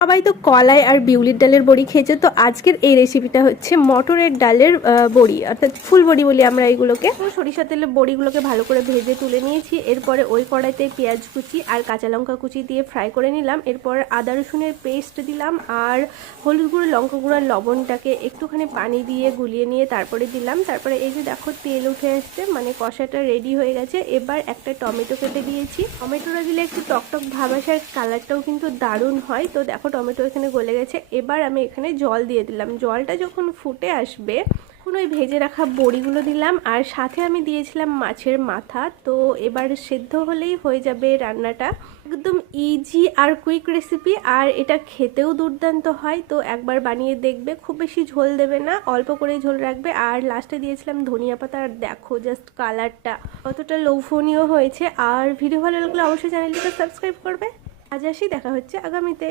সবাই তো কলাই আর বিউলির ডালের বড়ি খেয়েছে, তো আজকের এই রেসিপিটা হচ্ছে মটরের ডালের বড়ি, অর্থাৎ ফুল বড়ি বলি আমরা এগুলোকে। সরিষা তেলে বড়িগুলোকে ভালো করে ভেজে তুলে নিয়েছি। এরপরে ওই কড়াইতে পেঁয়াজ কুচি আর কাঁচা লঙ্কা কুচি দিয়ে ফ্রাই করে নিলাম। এরপর আদা রসুনের পেস্ট দিলাম আর হলুদ গুঁড়ো, লঙ্কা গুঁড়ো, লবণটাকে একটুখানি পানি দিয়ে গুলিয়ে নিয়ে তারপরে দিলাম। তারপরে এই যে দেখো তেল উঠে আসছে, মানে কষাটা রেডি হয়ে গেছে। এবার একটা টমেটো কেটে দিয়েছি। টমেটোটা দিলে একটু টকটক ভাব আসার, কালারটাও কিন্তু দারুণ হয়। তো দেখো টমেটো এখানে গলে গেছে। এবার আমি এখানে জল দিয়ে দিলাম। জলটা যখন ফুটে আসবে তখন ওই ভেজে রাখা বড়িগুলো দিলাম আর সাথে আমি দিয়েছিলাম মাছের মাথা। তো এবার সেদ্ধ হলেই হয়ে যাবে রান্নাটা। একদম ইজি আর কুইক রেসিপি, আর এটা খেতেও দুর্দান্ত হয়। তো একবার বানিয়ে দেখবে। খুব বেশি ঝোল দেবে না, অল্প করেই ঝোল রাখবে। আর লাস্টে দিয়েছিলাম ধনিয়া পাতা, আর দেখো জাস্ট কালারটা কতটা লোভনীয় হয়েছে। আর ভিডিও ভালো লাগলে অবশ্যই চ্যানেলটিকে সাবস্ক্রাইব করবে। আজ আসি, দেখা হচ্ছে আগামীতে।